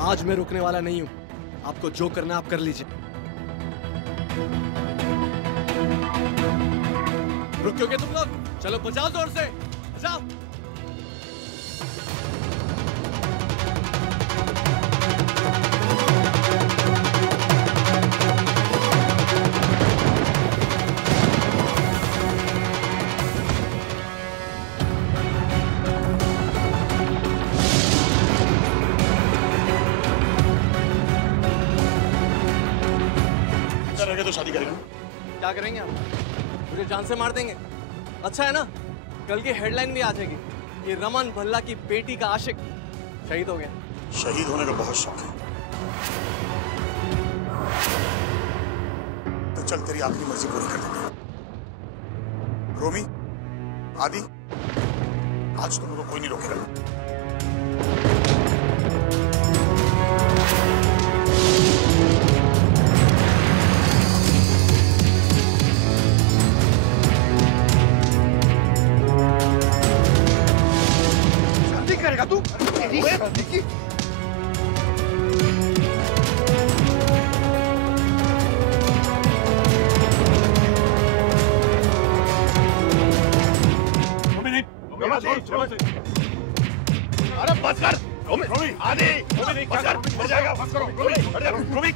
आज मैं रुकने वाला नहीं हूं। आपको जो करना है आप कर लीजिए। रुकोगे तुम लोग? चलो बजाओ जोर से, बजाओ। तो शादी करेंगे। क्या करेंगे आप? मुझे जान से मार देंगे। अच्छा है ना, कल की हेडलाइन भी आ जाएगी, ये रमन भल्ला की बेटी का आशिक शहीद हो गया। शहीद होने का बहुत शौक है तो चल तेरी आखिरी मर्जी पूरी कर देंगे। रोमी, आदि, आज तुम लोगों को कोई नहीं रोकेगा। करेगा तू? अरे बस कर रोमी, आदि बस कर, मर जाएगा। बस करो रोमी,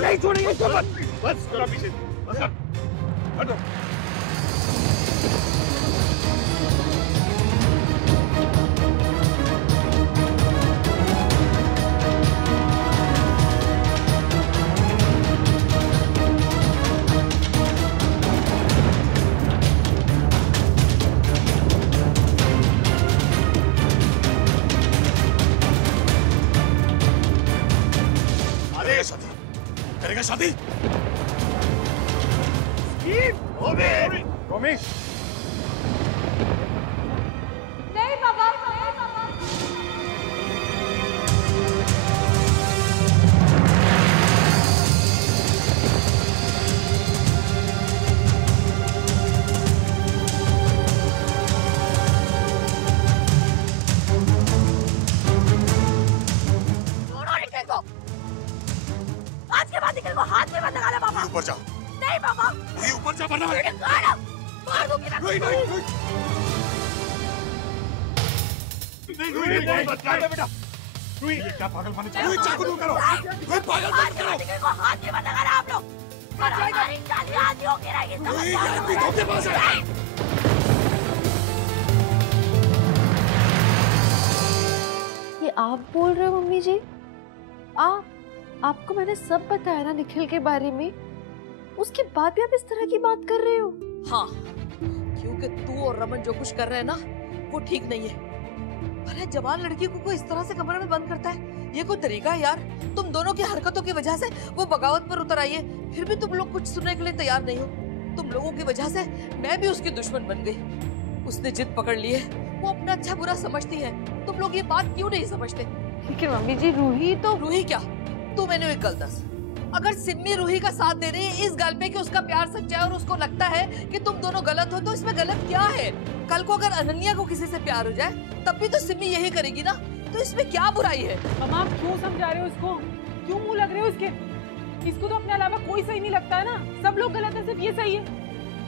नहीं छोड़ेंगे। बस करो पीछे, बस कर, हटो। करेगा शादी? रोमी, रोमी, नहीं पापा, नहीं पापा। आज के बाद निकल को हाथ में मत लगाना पापा। ऊपर जा। नहीं पापा। वही ऊपर जा वरना मार दूंगी ना। नहीं मत कर बेटा। रुई, ये क्या पागलपन है? रुई चाकू दूर करो। रुई पागलपन करो। निकल को हाथ में मत लगाना आप लोग। हमारी शादी आज हो के रहेगी। रुई आदमी धोखे पास है। ये आप बोल रहे हो मम्मी जी? आपको मैंने सब बताया ना निखिल के बारे में, उसके बाद भी आप इस तरह की बात कर रहे हो? हाँ, क्योंकि तू और रमन जो कुछ कर रहे हैं ना वो ठीक नहीं है। अरे जवान लड़की को कोई इस तरह से कमरे में बंद करता है, ये कोई तरीका है यार? तुम दोनों की हरकतों की वजह से वो बगावत पर उतर आई है, फिर भी तुम लोग कुछ सुनने के लिए तैयार नहीं हो। तुम लोगों की वजह से मैं भी उसकी दुश्मन बन गई। उसने जिद पकड़ ली है, वो अपना अच्छा बुरा समझती है। तुम लोग ये बात क्यों नहीं समझते? लेकिन मम्मी जी रूही क्या? तू मैंने एक गल दस, अगर सिम्मी रूही का साथ दे रही है इस गल पे कि उसका प्यार सच्चा है और उसको लगता है कि तुम दोनों गलत हो, तो इसमें गलत क्या है? कल को अगर अनन्या को किसी से प्यार हो जाए तब भी तो सिम्मी यही करेगी ना, तो इसमें क्या बुराई है? मम्मा आप क्यों समझा रहे हो इसको? क्यों मुंह लग रहे हो इसके? इसको तो अपने अलावा कोई सही नहीं लगता है ना, सब लोग गलत है, सिर्फ ये सही है।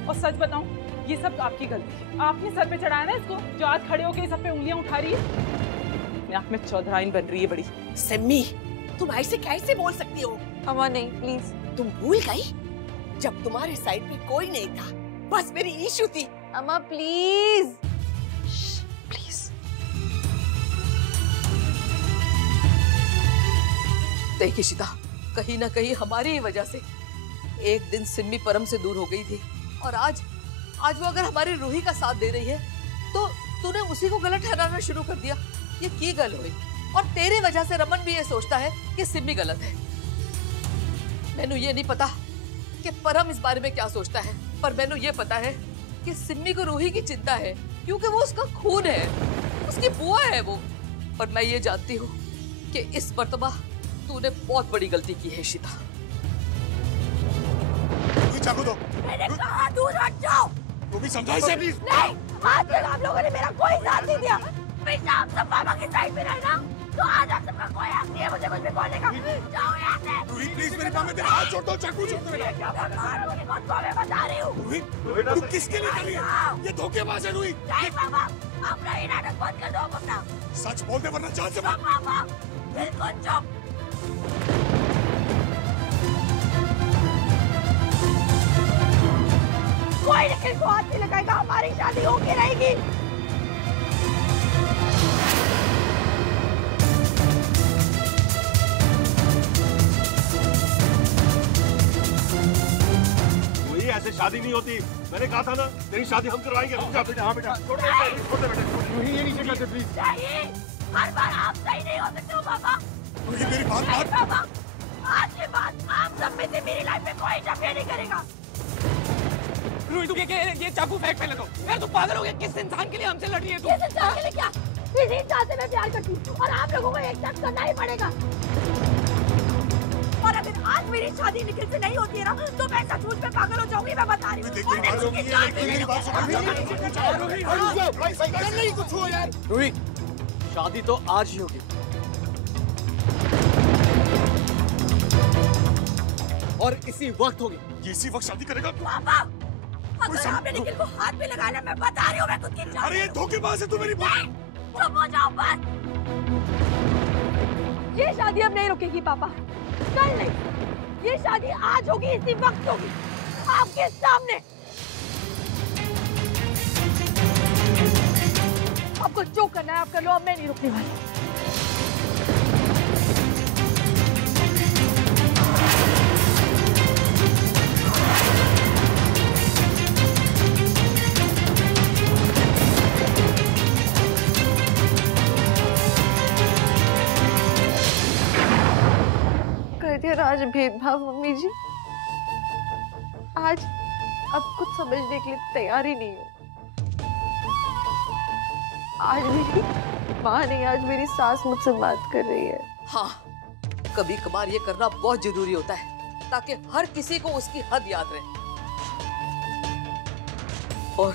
और सच बताऊं, ये सब आपकी गलती है। आपने सर पे चढ़ाया ना इसको, जो आज खड़े होके सब पे उंगलियां उठा रही है। अपने आप में चौधराइन बन रही है बड़ी। सिम्मी, तुम ऐसे कैसे बोल सकती हो? अम्मा नहीं, प्लीज। तुम भूल गई जब तुम्हारे साइड पे कोई नहीं था, बस मेरी ईशू थी। अम्मा प्लीज। प्लीज। देख इशिता, कहीं ना कहीं हमारी ही वजह से एक दिन सिम्मी परम से दूर हो गई थी, और आज वो अगर हमारी रूही का साथ दे रही है तो तूने उसी को गलत ठहराना शुरू कर दिया। ये की गल हुई, और तेरी वजह से रमन भी ये सोचता है कि सिम्मी गलत है। मैंने ये नहीं पता कि परम इस बारे में क्या सोचता है, पर मैंने ये पता है कि सिम्मी को रूही की चिंता है, क्योंकि वो उसका खून है, उसकी बुआ है वो। और मैं ये जानती हूँ कि इस मर्तबा तूने बहुत बड़ी गलती की है शीता। चाकू दो। मैंने कहा दूर हट जाओ। तू भी समझा इसे प्लीज। नहीं, आज तक आप लोगों ने मेरा कोई साथ नहीं दिया। हमेशा आप सब पापा की साइड में रहना, तो आज आप सबका कोई हक नहीं है खोलने का। जाओ यहाँ से। रूही प्लीज मेरी माँ, मैं तेरा हाथ छोड़ दो, चाकू छोड़ दो मेरा। ये क्या मारोगे खुद को, मैं बता रही हूँ। रूही तू किसके लिए कर रही है? ये धोखेबाज है रूही। नहीं पापा, अपना ही नाटक बंद कर दो अपना। सच बोल दे वरना जान से मार। पापा बिल्कुल चुप। कोई निखिल को हाथ नहीं लगाएगा, हमारी शादी होके रहेगी। वही ऐसे शादी नहीं होती। मैंने कहा था ना तेरी शादी हम करवाएंगे। बेटा, हाँ बेटा, छोड़ दे बेटा। रूही ये नीचे कर दे प्लीज। नहीं, हर बार आप सही नहीं हो सकते हो पापा। रूही मेरी बात नहीं मान। पापा, आज के बाद आप सब में से मेरी लाइफ में कोई इंटरफेयर नहीं करेगा। रूही तू ये चाकू फेंक पहले तो। यार तू पागल हो गया, किस इंसान के लिए हमसे लड़ रही है तू? किस इंसान के लिए क्या? इसी इंसान से मैं प्यार करती हूँ और आप लोगों को एक्सेप्ट करना ही पड़ेगा। और अगर आज मेरी शादी निखिल से नहीं होती है ना, तो मैं सचमुच में पागल हो जाऊंगी, मैं बता रही हूँ। देख मेरी बात होगी है, लेकिन मेरी बात सुन। नहीं कुछ हो यार। रूही शादी तो आज ही होगी और इसी वक्त होगी। ये इसी वक्त शादी करेगा तू? पापा, अगर आपने निखिल को हाथ भी लगाना, मैं बता रही हूँ, मैं खुद की जान। अरे ये धोखेबाज है तू मेरी बात। चुप हो जाओ बस। ये शादी अब नहीं रुकेगी पापा, कल नहीं, ये शादी आज होगी, इसी वक्त होगी, आपके सामने। आपको जो करना है आप कर लो, अब मैं नहीं रुकने वाली। कर दिया ना आज भेदभाव मम्मी जी। आज अब कुछ समझने के लिए तैयार ही नहीं हूँ। आज मेरी माँ नहीं, आज मेरी सास मुझसे बात कर रही है। हाँ, कभी कभार ये करना बहुत जरूरी होता है ताकि हर किसी को उसकी हद याद रहे। और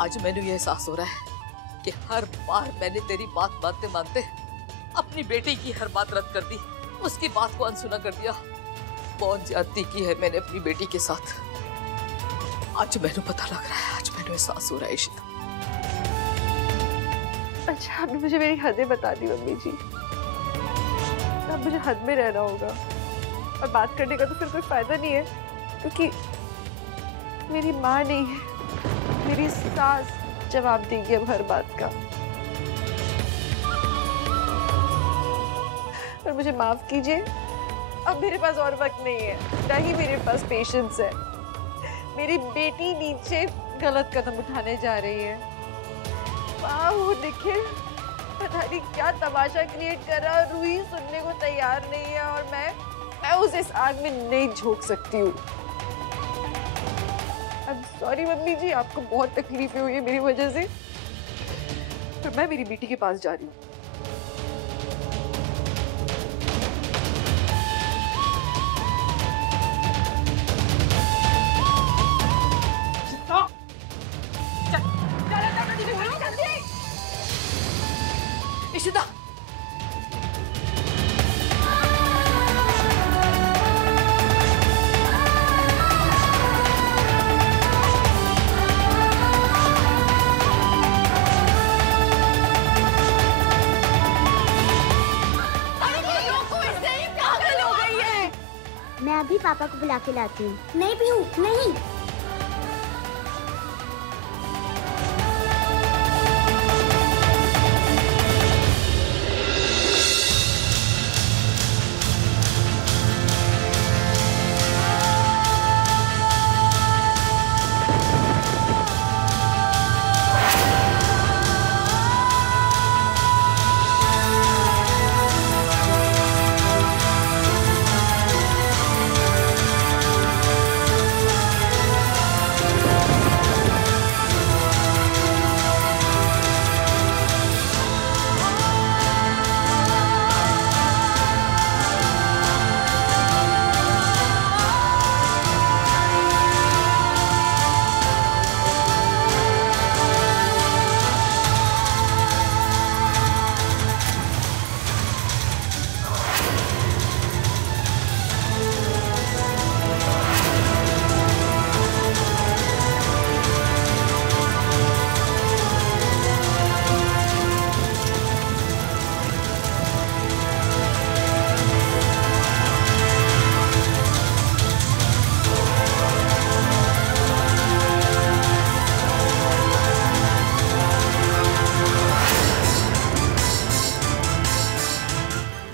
आज मैंने ये एहसास हो रहा है कि हर बार मैंने तेरी बात मानते मानते अपनी बेटी की हर बात रद्द कर दी, उसकी बात को अनसुना कर दिया। बहुत ज्यादती की है मैंने अपनी बेटी के साथ। आज मैंने पता लग रहा है, आज मैंने एहसास हो रहा है इशिता। अच्छा आपने मुझे मेरी हदें बता दी मम्मी जी। अब मुझे हद में रहना होगा और बात करने का तो फिर कोई फायदा नहीं है, क्योंकि मेरी माँ नहीं है, मेरी सास जवाब देगी अब हर बात का। और मुझे माफ कीजिए, अब मेरे पास और वक्त नहीं है, ना ही मेरे पास पेशेंस है। मेरी बेटी नीचे गलत कदम उठाने जा रही है। वो देखिए पता नहीं क्या तमाशा क्रिएट कर रहा है। रूही सुनने को तैयार नहीं है और मैं उस इस आग में नहीं झोंक सकती हूँ। I'm sorry मम्मी जी, आपको बहुत तकलीफें हुई है मेरी वजह से। तो मैं मेरी बेटी के पास जा रही हूँ। इशिता, मैं अभी पापा को बुला के लाती हूँ। नहीं पीहू, नहीं।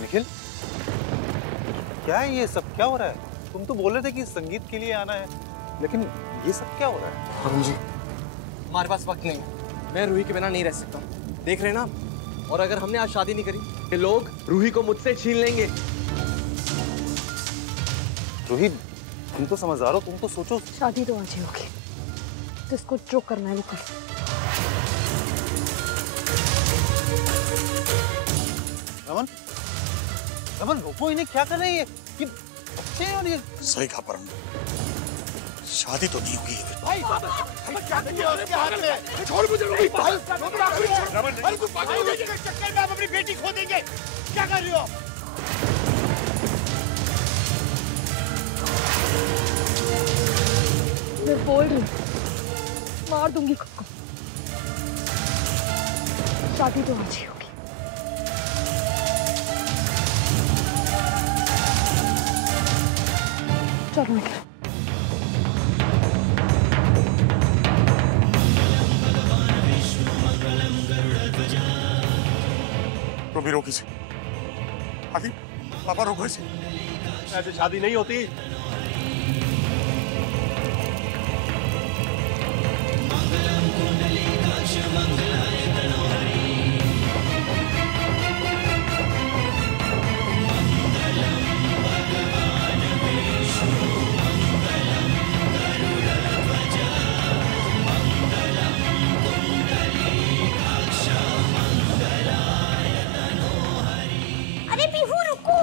निखिल, क्या है ये सब? क्या हो रहा है? तुम तो बोल रहे थे कि संगीत के लिए आना है, लेकिन ये सब क्या हो रहा है? अरुण जी, हमारे पास वक्त नहीं, मैं रूही के बिना नहीं रह सकता। देख रहे ना, और अगर हमने आज शादी नहीं करी, ये लोग रूही को मुझसे छीन लेंगे। रूही, तुम तो समझदार हो, तुम तो सोचो। शादी तो आज ही होगी, तो इसको जो करना है वो कर। रमन, रमन रोको इन्हें, क्या कर रहे हैं ये बच्चे हैं? और ये सही कहा परम, शादी तो नहीं होगी। भाई क्या किया उसके हाथ में? छोड़ मुझे रोही। भाई अरे तू पागल हो गई? इसके चक्कर में आप अपनी बेटी खो देंगे। क्या कर रही हो? मैं बोल रही हूँ, मार दूंगी खुद को। शादी तो आज ही होगी। चलो निकल। रोमी रोक इसे। आदि, पापा रोको इसे। ऐसे शादी नहीं होती। अरे पीहू रुको,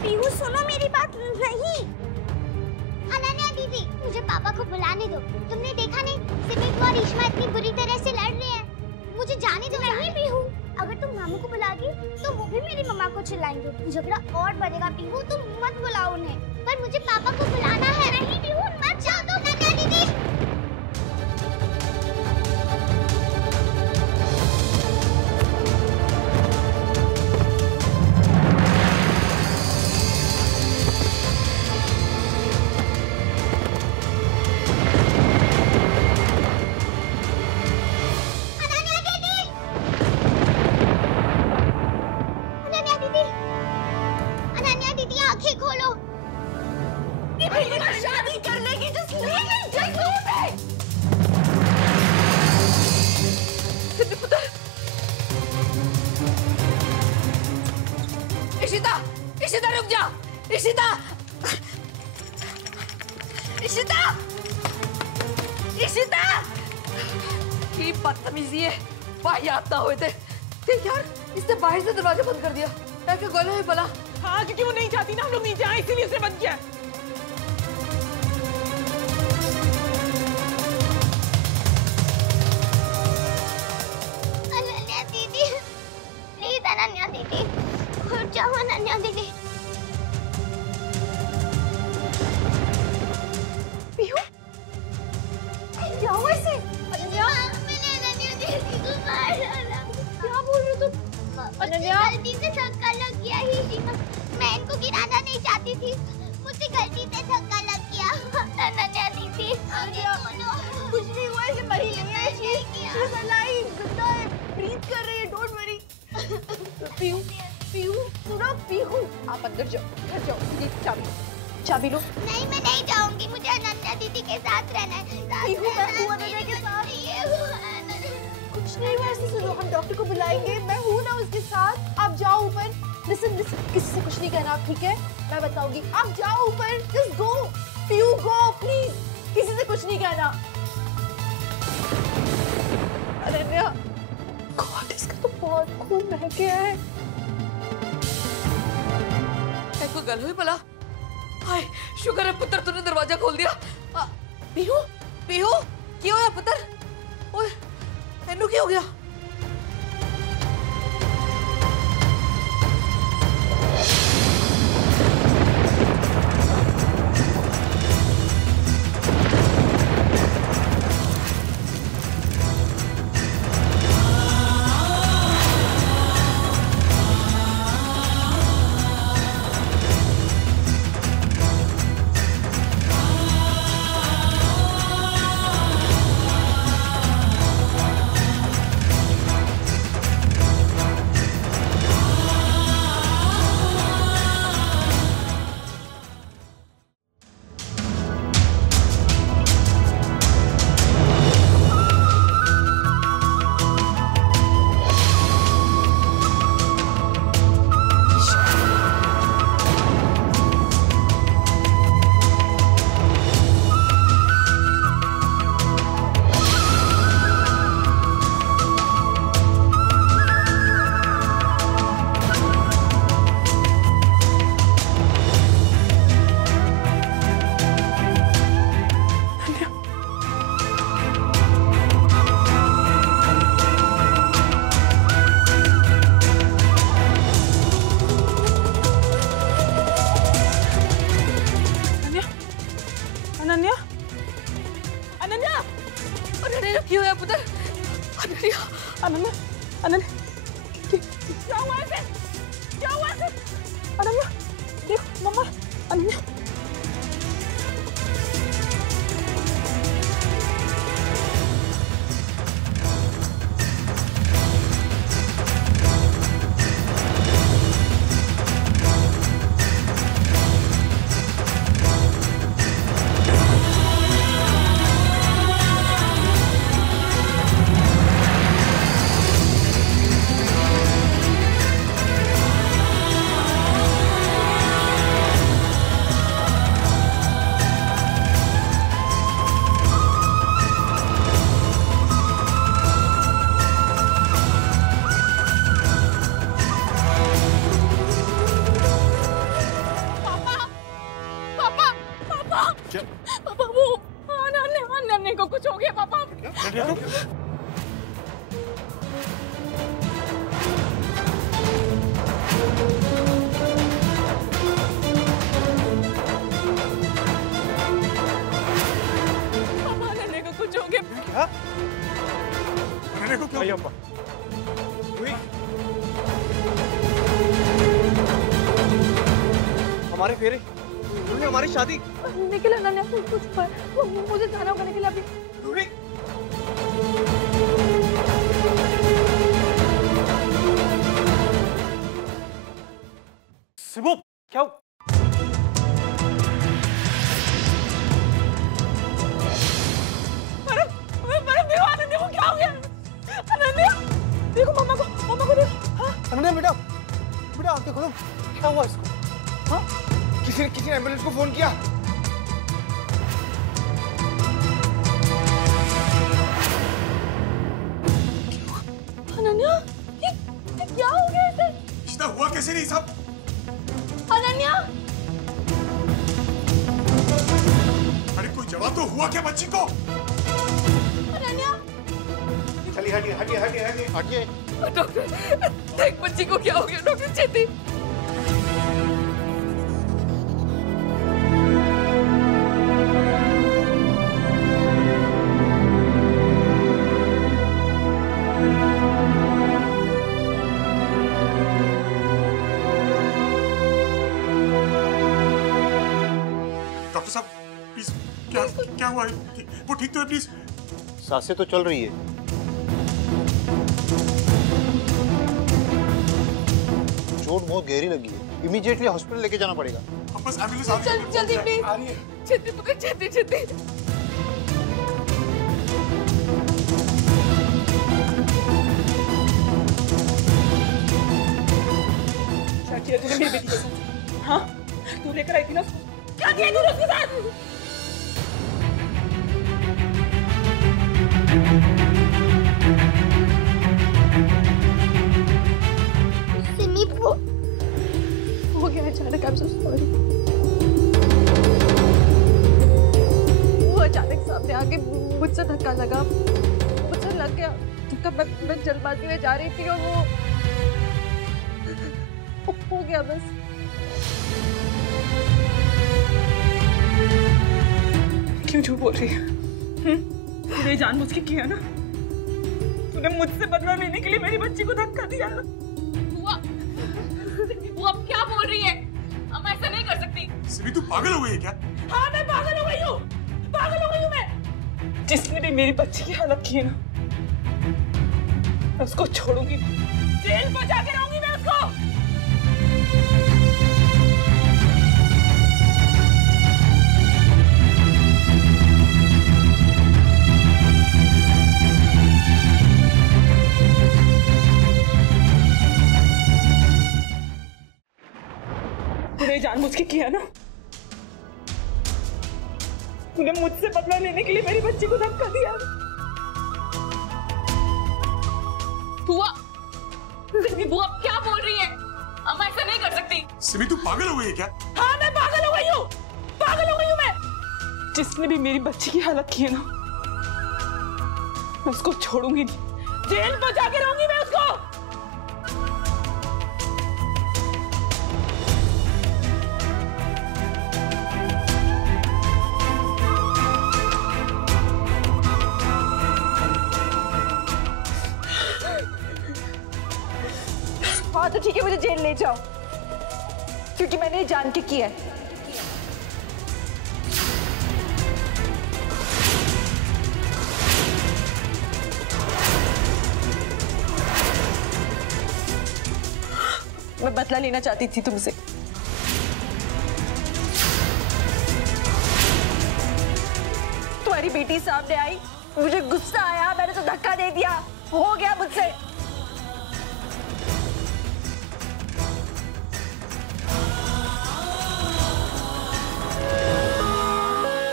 पीहू सुनो मेरी बात। नहीं अनन्या दीदी, मुझे पापा को बुलाने दो। तुमने देखा नहीं, सिमित और ईश्मा इतनी बुरी तरह से लड़ रहे हैं। मुझे जाने दो। नहीं पीहू, अगर तुम मामू को बुलाओगी तो वो भी मेरी मम्मा को चिल्लाएंगे, झगड़ा और बढ़ेगा। पीहू तुम मत बुलाओ उन्हें, पर मुझे पापा को बुलाना है। नहीं पीहू, मत जाओ तो। अनन्या दीदी, शादी करने की just leave it, just move it. पुत्र, इशिता, इशिता रुक जा, इशिता, इशिता, इशिता, ये बदतमीजी है, वाहियात ना हुए थे। देख यार, इसने बाहर से दरवाजा बंद कर दिया। क्या क्या गले है भला? हाँ, क्योंकि वो नहीं चाहती ना हम लोग नीचे आए, इसीलिए उसने बंद किया। अनन्या दीदी, प्लीज अनन्या दीदी, उठ जाओ अनन्या दीदी। पीहू, क्या हुआ इसे? अनन्या, मैंने अनन्या दीदी को मार डाला। क्या बोल रही हो तुम? अनन्या, गलती से धक्का लग गया ही शीमा। मैं इनको गिराना नहीं चाहती थी, मुझे गलती से धक्का लग गया। अनन्या दीदी, कुछ नहीं हुआ, इसे मरी नहीं है। She's alive, जिंदा है, breathe कर रही है, don't worry। पीहू, पीहू, सुनो पीहू, आप अंदर जाओ, घर जाओ, ये चाबी लो। नहीं, मैं नहीं जाऊंगी, मुझे अनन्या दीदी के साथ रहना है। पीहू, मैं हूँ अनन्या के साथ। कुछ नहीं हुआ, ऐसे सुनो, हम डॉक्टर को बुलाएंगे, मैं हूँ ना उसके साथ। आप जाओ ऊपर। लिसन, किसी से कुछ नहीं कहना, ठीक है? मैं बताऊंगी। आप जाओ ऊपर, just go, Pihu go, please, किसी से कुछ नहीं कहना। अनन्या, गॉड, इसका तो बहुत खून बह गया है। कोई गल हुई भला? हाय, शुक्र है पुत्र तूने दरवाजा खोल दिया। पीहू, पीहू, क्या होया पुत्र? ओए, एनू क्या हो गया? हमारे फेरे, रूही हमारी शादी। निखिल अनन्या मुझे जाना होगा निखिल अभी। रूही सिबू क्या अनन्या को क्या हो गया? अनन्या देखो मम्मा को देखो। हाँ? अनन्या बेटा बेटा आंखें खोलो, क्या हुआ इसको? हाँ? किसी ने एम्बुलेंस को फोन किया? अनन्या ये क्या हो गया इसे? इतना हुआ कैसे नहीं सब? अनन्या अरे कोई जवाब तो हुआ क्या बच्ची को? अनन्या चलिए हटिए। डॉक्टर देख बच्ची को क्या हो गया डॉक्टर छेती। डॉक्टर साहब प्लीज, क्या हुआ है? वो ठीक तो है? प्लीज। सांसें तो चल रही है। चोट बहुत गहरी लगी है, इमीडिएटली हॉस्पिटल लेके जाना पड़ेगा। हम बस एम्बुलेंस आ चल जल्दी प्लीज। छेती पकड़ छेती। क्या किया तूने मेरी बेटी के साथ? हाँ? तू लेकर आई थी ना उसको? क्या किया तूने उसके साथ? सिमी वो हो गया अचानक। I'm so sorry। वो अचानक सामने आके मुझसे धक्का लगा, मुझसे लग गया धक्का। मैं जल्दबाजी में जा रही थी और वो हो गया बस। क्यों झूठ बोल रही है? तूने जानबूझ के किया ना? तूने मुझसे बदला लेने के लिए मेरी बच्ची को धक्का दिया ना? वो अब क्या बोल रही है? हम ऐसा नहीं कर सकती। सिमी तू पागल हो गई है क्या? हाँ मैं पागल हो गई हूँ मैं। जिसने भी मेरी बच्ची की हालत की है ना, मैं उसको छोड़ूंगी नहीं। जेल पहुंचा के रहूंगी मैं उसको। तूने जानबूझ के किया ना? तूने मुझसे बदला लेने के लिए मेरी बच्ची को धक्का दिया। बुआ क्या बोल रही है? हम ऐसा नहीं कर सकती। सिमी तू पागल हो गई है क्या? हाँ मैं पागल हो गई हूँ मैं। जिसने भी मेरी बच्ची की हालत की है ना, मैं उसको छोड़ूंगी नहीं। जेल पहुंचा के रहूंगी मैं उसको। हाँ तो ठीक है, मुझे जेल ले जाओ क्योंकि मैंने ये जान के किया है। मैं बदला लेना चाहती थी तुमसे। तुम्हारी बेटी सामने आई, मुझे गुस्सा आया, मैंने तो धक्का दे दिया, हो गया मुझसे।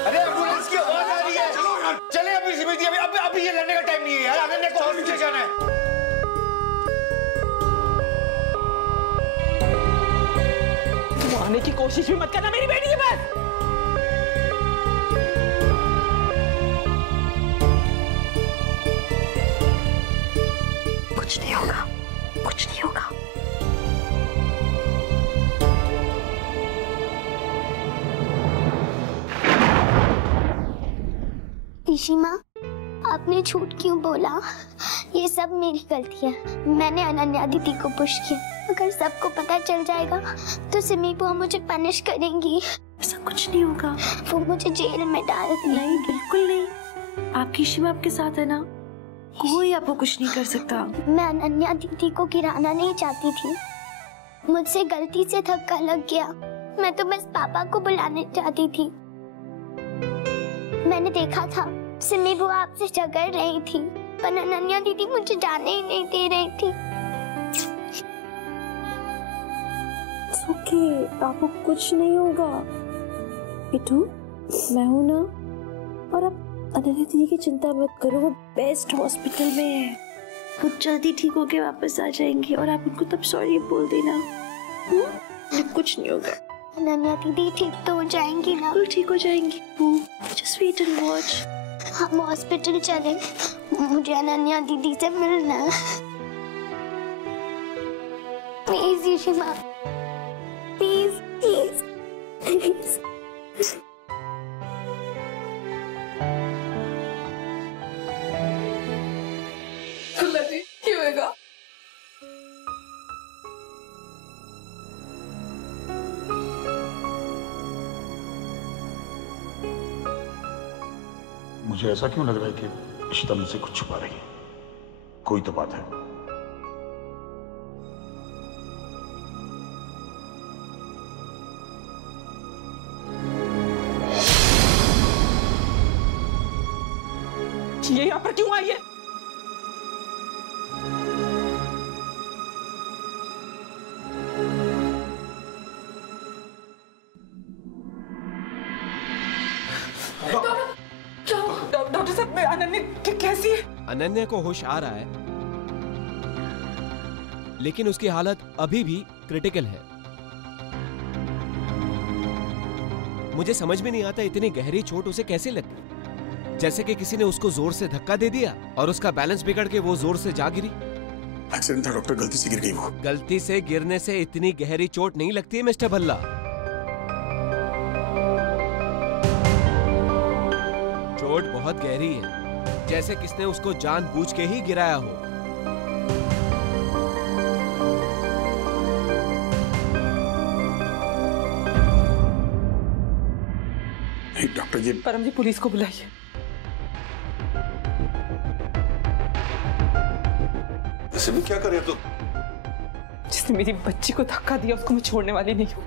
अरे एम्बुलेंस की आवाज आ रही है। चलो यार, चले अभी सिमी जी, अभी ये लड़ने का टाइम नहीं है यार। अनन्या को हॉस्पिटल जाना है। तुम आने की कोशिश भी मत करना मेरी बेटी के पास। कुछ नहीं होगा, कुछ नहीं होगा। ईशिमा, आपने झूठ क्यों बोला? ये सब मेरी गलती है। मैंने अनन्या दीदी को पुश किया। अगर सबको पता चल जाएगा तो सिमी बुआ मुझे पनिश करेंगी। ऐसा कुछ नहीं होगा। वो मुझे जेल में डाल देंगी। नहीं, बिल्कुल नहीं। आपकी शिवा आपके साथ है ना, कोई आपको कुछ नहीं कर सकता। मैं अनन्या दीदी को गिराना नहीं चाहती थी। मुझसे गलती से धक्का लग गया। मैं तो बस पापा को बुलाने चाहती थी। मैंने देखा था सिमी बुआ आपसे झगड़ रही थी, पर अनन्या दीदी मुझे जाने ही नहीं दे रही थी। ओके, आपको कुछ नहीं होगा। पिटू, मैं हूं ना। और अब अनन्या दीदी की चिंता मत करो, वो बेस्ट हॉस्पिटल में है। वो जल्दी ठीक होके वापस आ जाएंगी और आप उनको तब सॉरी बोल देना। कुछ नहीं होगा। अनन्या दीदी ठीक तो हो जाएंगी ना? बिल्कुल ठीक हो जाएंगी। Just wait and watch. हम हॉस्पिटल चले, मुझे अनन्या दीदी से मिलना है। Please Yashima, please please please. क्यों होगा? मुझे ऐसा क्यों लग रहा है कि इशिता मुझसे कुछ छुपा रही है। कोई तो बात है। ये यहाँ पर क्यों आई है? डॉक्टर साहब, अनन्या कैसी है? अनन्या को होश आ रहा है, लेकिन उसकी हालत अभी भी क्रिटिकल है। मुझे समझ में नहीं आता इतनी गहरी चोट उसे कैसे लग गई। जैसे कि किसी ने उसको जोर से धक्का दे दिया और उसका बैलेंस बिगड़ के वो जोर से जा गिरी। एक्सीडेंट था डॉक्टर, गलती से गिर गई वो। गलती से गिरने से इतनी गहरी चोट नहीं लगती है मिस्टर भल्ला। चोट बहुत गहरी है, जैसे किसने उसको जानबूझ के ही गिराया हो। डॉक्टर जी, परम जी पुलिस को बुलाइए। ऐसे में क्या करे? तो जिसने मेरी बच्ची को धक्का दिया उसको मैं छोड़ने वाली नहीं हूँ।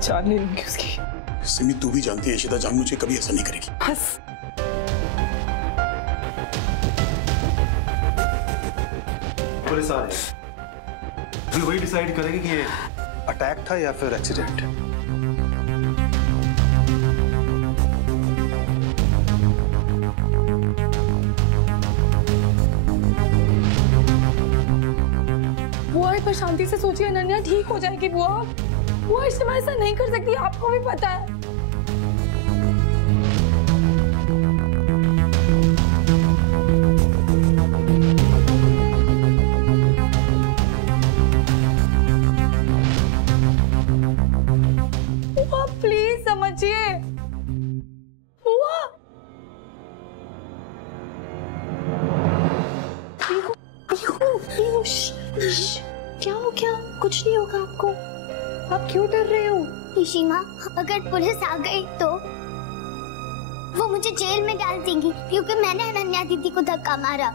जान ले लूंगी उसकी। सिमी, तू भी जानती है इशिता जानबूझ के कभी ऐसा नहीं करेगी। बस पुलिस आ रही है। अभी वही डिसाइड करेगी कि ये अटैक था या फिर एक्सीडेंट। बुआ एक बार शांति से सोचिए, अनन्या ठीक हो जाएगी। बुआ इश्तिमा ऐसा नहीं कर सकती, आपको भी पता है। बुआ प्लीज समझिए। बुआ क्या हो गया? कुछ नहीं होगा आपको। आप क्यों डर रहे हो? यशिमा, अगर पुलिस आ गई तो वो मुझे जेल में डाल देंगी, क्योंकि मैंने अनन्या दीदी को धक्का मारा।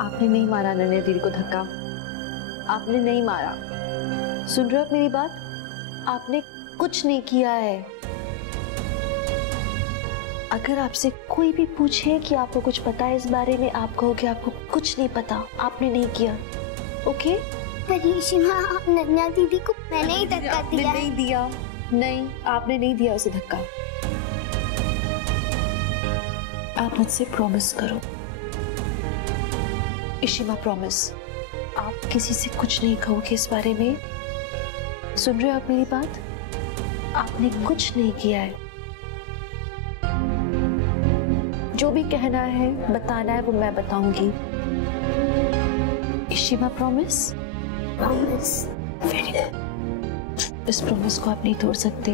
आपने नहीं मारा अनन्या दीदी को धक्का। आपने नहीं मारा। सुन रहे हो आप मेरी बात? आपने कुछ नहीं किया है। अगर आपसे कोई भी पूछे कि आपको कुछ पता है इस बारे में, आप कहोगे आपको कुछ नहीं पता, आपने नहीं किया। ओके? पर यशिमा, अनन्या दीदी को मैंने ही धक्का दिया। नहीं दिया। नहीं, आपने नहीं दिया उसे धक्का। आप मुझसे प्रॉमिस करो इशिमा, प्रॉमिस। आप किसी से कुछ नहीं कहोगे इस बारे में। सुन रहे हो आप मेरी बात? आपने कुछ नहीं किया है। जो भी कहना है, बताना है, वो मैं बताऊंगी। Ishima, promise? Promise. Very good. इस प्रॉमिस को आप नहीं तोड़ सकते।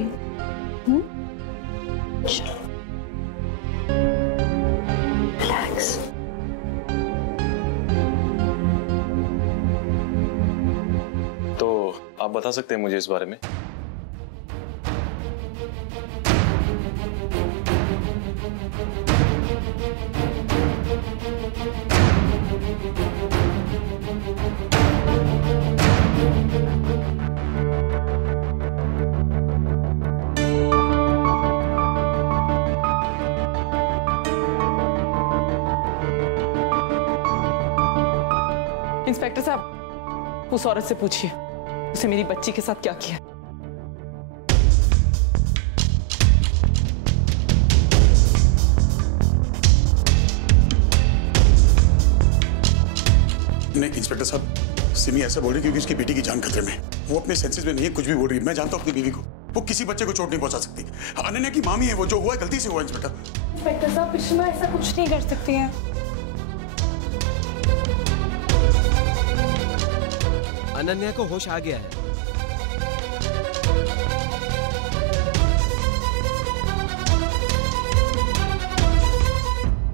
रिलैक्स। तो आप बता सकते हैं मुझे इस बारे में? इंस्पेक्टर साहब, उस औरत से पूछिए उसे मेरी बच्ची के साथ क्या किया। नहीं इंस्पेक्टर साहब, सिमी ऐसा बोल रही क्योंकि उसकी बेटी की जान खतरे में। वो अपने सेंसेस में नहीं है, कुछ भी बोल रही है। मैं जानता हूँ अपनी बीवी को, वो किसी बच्चे को चोट नहीं पहुंचा सकती। अनन्या की मामी है वो, जो हुआ है गलती से हुआ। इंस्पेक्टर साहब, पिछला ऐसा कुछ नहीं कर सकती है। अनन्या को होश आ गया है।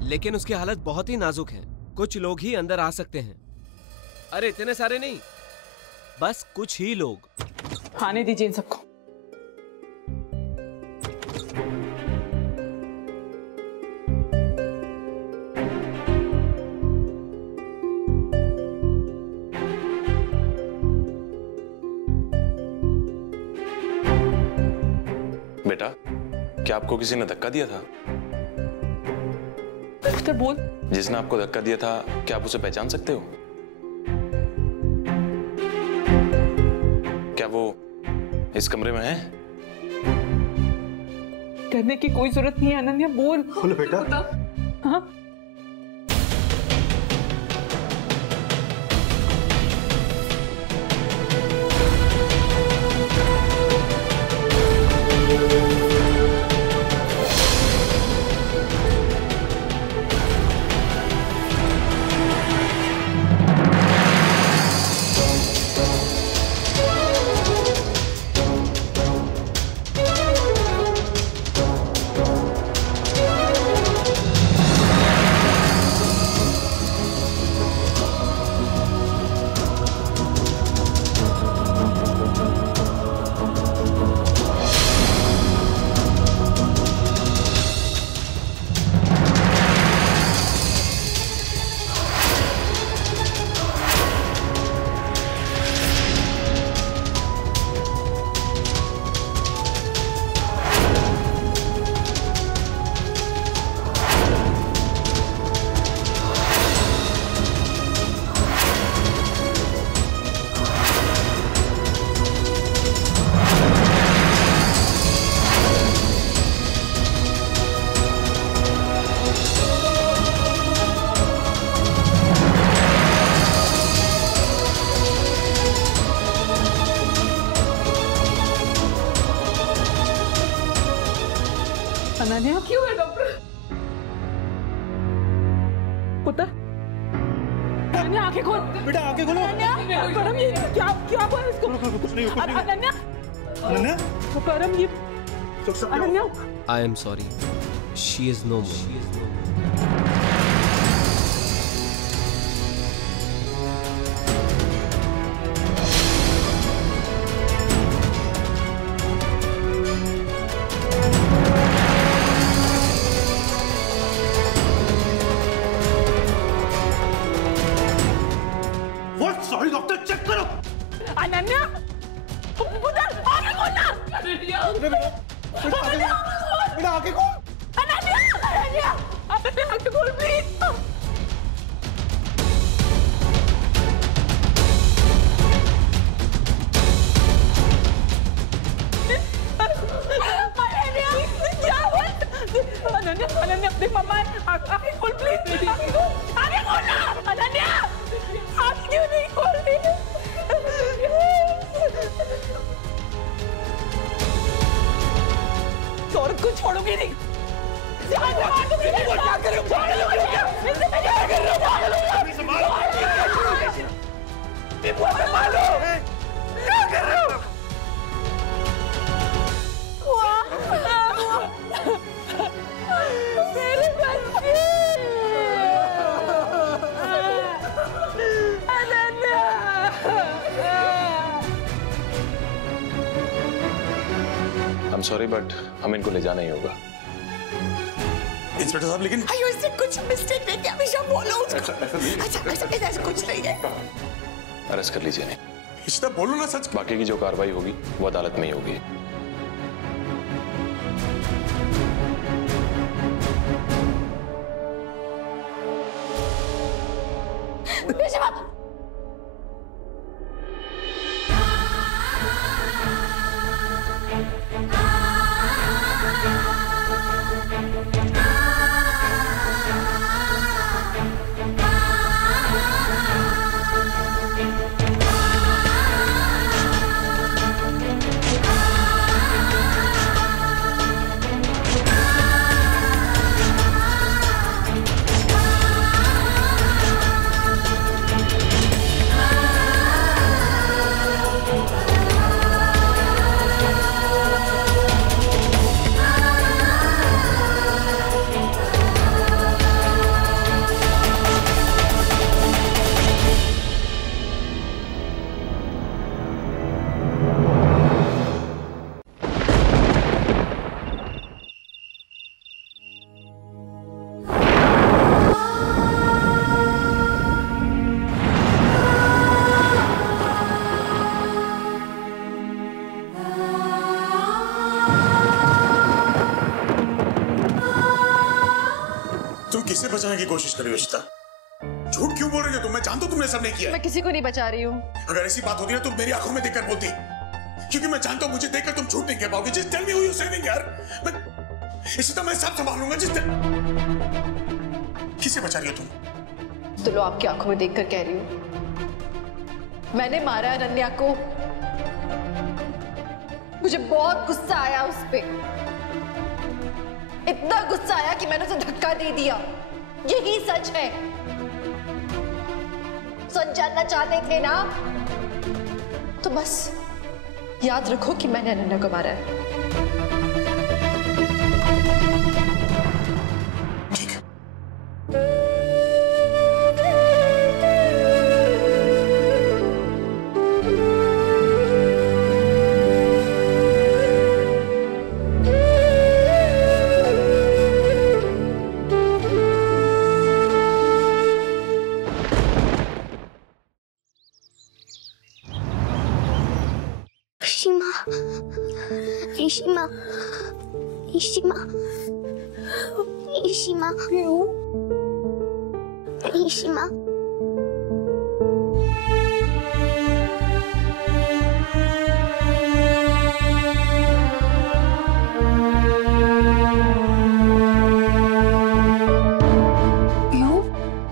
लेकिन उसकी हालत बहुत ही नाजुक है। कुछ लोग ही अंदर आ सकते हैं। अरे इतने सारे नहीं, बस कुछ ही लोग। आने दीजिए इन सबको। बेटा, क्या आपको किसी ने धक्का दिया था? पुत्र बोल। जिसने आपको धक्का दिया था, क्या आप उसे पहचान सकते हो? क्या वो इस कमरे में है? करने की कोई जरूरत नहीं है अनन्या, बोल। बोलो बेटा। हाँ? अनन्या, क्यों है डॉक्टर? पुत्र, अनन्या आंखें खोल। बेटा आंखें खोलो। परम, ये क्या क्या हुआ इसको? कुछ नहीं। अनन्या, अनन्या, परम, ये Ananya. I am sorry. She is no more. Sorry doctor, check करो। अनन्या, पुत्र, आंखें खोलना। बेटा आंखें खोल। अनन्या, आप अपने आंखें खोल प्लीज। अनन्या, देख मम्मा, आंखें खोल प्लीज। आंखें खोलना। अनन्या, आंखें क्यों नहीं खोल रही है? औरत को छोड़ोगे नहीं। क्या करें? I'm sorry, but हम इनको ले जाना ही होगा। इंस्पेक्टर साहब, लेकिन अयो इससे कुछ मिस्टेक नहीं किया, हमेशा बोलो उसको। ऐसा कुछ नहीं है। अरेस्ट कर लीजिए नहीं। इशिता बोलो ना सच। बाकी की जो कार्रवाई होगी वो अदालत में ही होगी। किसे बचाने की कोशिश कर रही हो इशिता? झूठ क्यों बोल रही हो तुम? मैं जानता हूं तुमने सब नहीं किया। मैं किसी को नहीं बचा रही हूँ। अगर ऐसी बात होती ना तुम मेरी आंखों में देखकर बोलती, क्योंकि मैं जानता हूं मुझे देखकर तुम झूठ नहीं कह पाओगे। जिस tell me who you saving यार। इशिता मैं सब संभाल लूंगा। किसे बचा रही हो तुम? तो लो आपकी आंखों में देखकर कह रही हूँ, मैंने मारा अनन्या को। मुझे बहुत गुस्सा आया उस पे, इतना गुस्सा आया कि मैंने उसे धक्का दे दिया। यही सच है। सच जानना चाहते थे ना, तो बस याद रखो कि मैंने अनन्या को मारा है। ठीक है। इशिमा, इशिमा, इशिमा, इशिमा,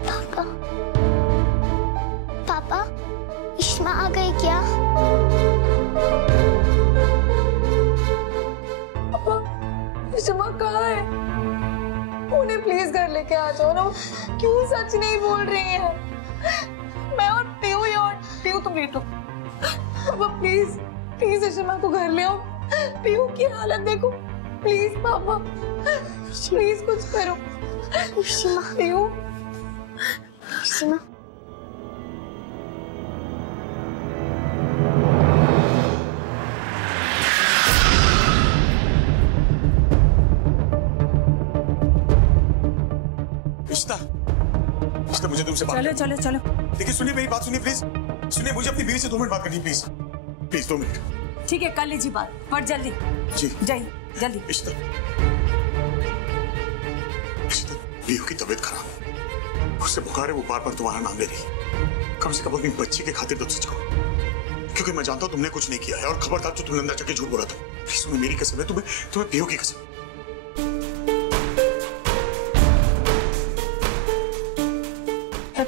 पापा, पापा, इशिमा आ गई क्या? इशिमा कहाँ है? उन्हें प्लीज घर लेके आ जाओ ना। क्यों सच नहीं बोल रही है? मैं और पीयू तुम लेटो। पापा प्लीज प्लीज इशिमा को घर ले आओ। पीयू की हालत देखो प्लीज। पापा प्लीज कुछ करो। इशिमा, पीयू, इशिमा, मुझे तुमसे बात चलो चलो। देखिए सुनिए मेरी बात सुनिए प्लीज। सुनिए मुझे अपनी बीवी से 2 मिनट बात करनी है प्लीज। Please 2 minute. ठीक है कर लीजिए बात, पर जल्दी। जी जाइए जल्दी। इशिता, पीयू की तबीयत खराब, उससे बुखार है, वो बार बार तुम्हारा नाम ले रही। कम से कम अपनी बच्ची के खातिर तो सच कहो, क्योंकि मैं जानता हूँ तुमने कुछ नहीं किया है। और खबरदार जो तुमने अंदर जाके झूठ बोला था। प्लीज मेरी कसम है, तुम्हें पीयू की कसम।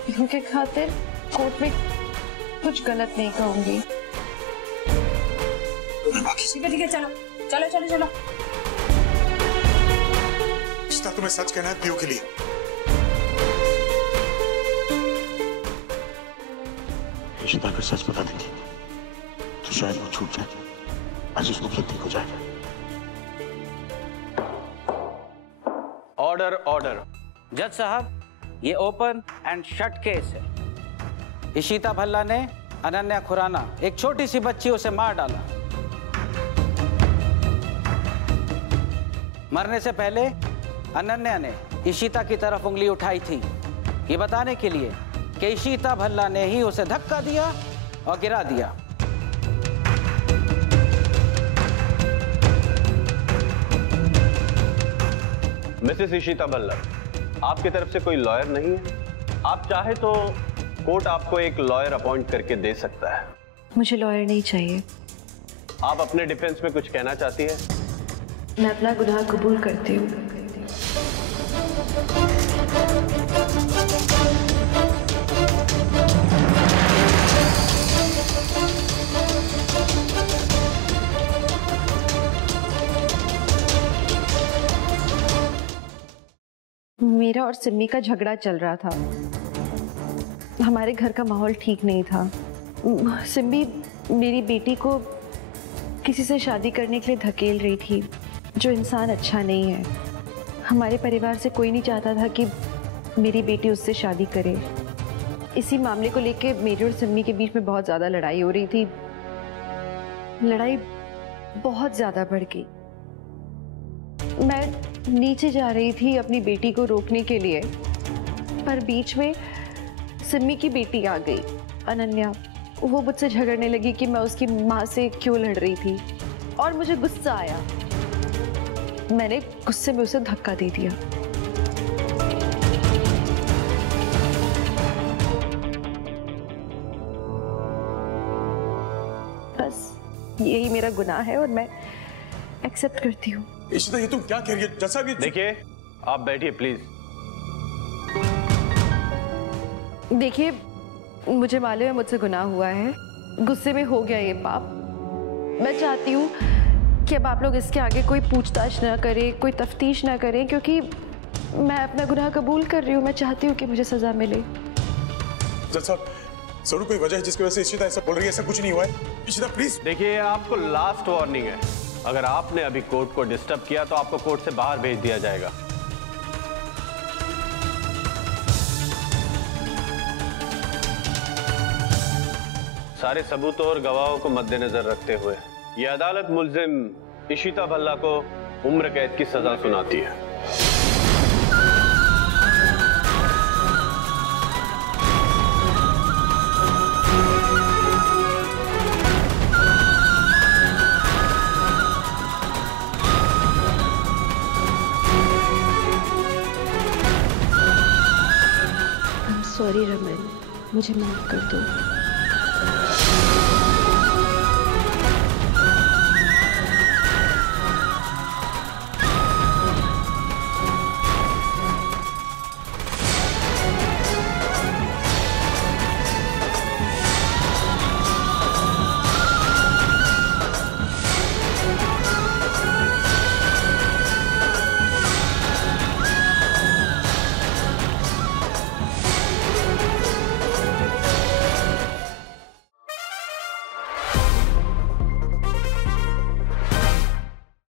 पीयू के खातिर कोर्ट में कुछ गलत नहीं कहूंगी। ठीक है चलो चलो चलो चलो। इशिता तुम्हें सच कहना है पीयू के लिए। इशिता अगर सच बता देंगी तो शायद वो छूट जाए, आज उसको ठीक हो जाएगा। Order order. जज साहब, ये ओपन एंड शट केस है। इशिता भल्ला ने अनन्या खुराना, एक छोटी सी बच्ची, उसे मार डाला। मरने से पहले अनन्या ने इशिता की तरफ उंगली उठाई थी, ये बताने के लिए कि इशिता भल्ला ने ही उसे धक्का दिया और गिरा दिया। मिसेस इशिता भल्ला, आपकी तरफ से कोई लॉयर नहीं है? आप चाहे तो कोर्ट आपको एक लॉयर अपॉइंट करके दे सकता है। मुझे लॉयर नहीं चाहिए। आप अपने डिफेंस में कुछ कहना चाहती हैं? मैं अपना गुनाह कबूल करती हूँ। मेरा और सिम्मी का झगड़ा चल रहा था। हमारे घर का माहौल ठीक नहीं था। सिम्मी मेरी बेटी को किसी से शादी करने के लिए धकेल रही थी, जो इंसान अच्छा नहीं है। हमारे परिवार से कोई नहीं चाहता था कि मेरी बेटी उससे शादी करे। इसी मामले को लेके मेरे और सिम्मी के बीच में बहुत ज़्यादा लड़ाई हो रही थी। लड़ाई बहुत ज़्यादा बढ़ गई। मैं नीचे जा रही थी अपनी बेटी को रोकने के लिए, पर बीच में सिम्मी की बेटी आ गई, अनन्या। वो मुझसे झगड़ने लगी कि मैं उसकी माँ से क्यों लड़ रही थी, और मुझे गुस्सा आया। मैंने गुस्से में उसे धक्का दे दिया। बस यही मेरा गुनाह है और मैं एक्सेप्ट करती हूँ। इशिता, ये तुम क्या कह रही हो? जैसा भी देखिए, आप बैठिए प्लीज। देखिए, मुझे मालूम है मुझसे गुनाह हुआ है, गुस्से में हो गया ये पाप। मैं चाहती हूँ कि अब आप लोग इसके आगे कोई पूछताछ ना करें, कोई तफ्तीश ना करें, क्योंकि मैं अपना गुनाह कबूल कर रही हूँ। मैं चाहती हूँ कि मुझे सजा मिले। जज साहब, जरूर कोई वजह है जिसकी वजह से इशिता ऐसा बोल रही है। ऐसा कुछ नहीं हुआ है। इशिता प्लीज। देखिए, आपको लास्ट वार्निंग है। अगर आपने अभी कोर्ट को डिस्टर्ब किया तो आपको कोर्ट से बाहर भेज दिया जाएगा। सारे सबूतों और गवाहों को मद्देनजर रखते हुए यह अदालत मुल्जिम इशिता भल्ला को उम्र कैद की सजा सुनाती है। सॉरी रमन, मुझे माफ कर दो।